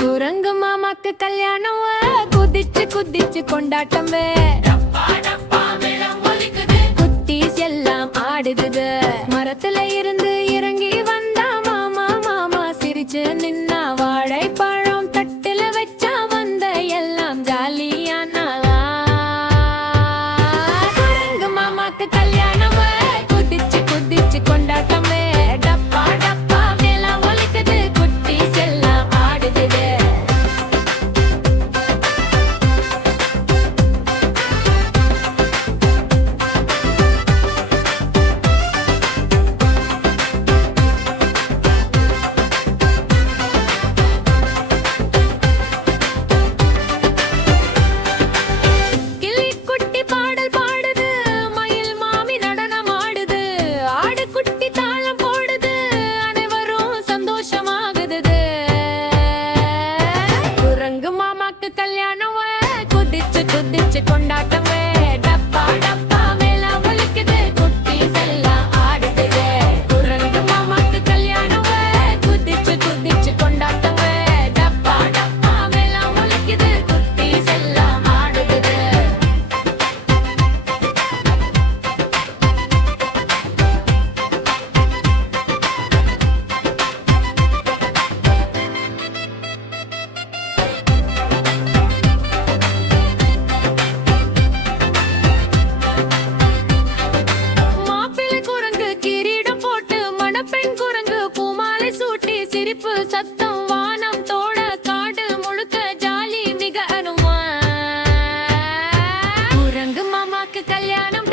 குரங்கு மாமாக்கு கல்யாணம் குதிச்சு குதிச்சு கொண்டாட்டமே குட்டீஸ் எல்லாம் ஆடுது மரத்துல இருந்து இறங்கி வந்தா மாமா மாமா சிரிச்சு நின்னா வாழைப்பழம் தட்டுல வச்சா வந்த எல்லாம் ஜாலியானாலா குரங்கு மாமாக்கு கல்யாணம் குதிச்சு குதிச்சு கொண்டாட்டமே டப்பா டப்பா மேளம் ஒலிக்குது குட்டீஸ் எல்லாம் ஆடுது கல்யாணம் குதிச்சு குதிச்சு கொண்டாட்டமே டப்பா டப்பா மேளம் ஒலிக்குது குட்டீஸ் எல்லாம் ஆடுது குரங்கு மாமாக்கு கல்யாணம் குதிச்சு குதிச்சு கொண்டாட்டமே டப்பா டப்பா மேளம் ஒலிக்குது குட்டீஸ் எல்லாம் ஆடுது சிரிப்பு சத்தம் வானம் தோட காடு முழுக்க ஜாலி மிக அனுமா குரங்கு மாமாக்கு கல்யாணம்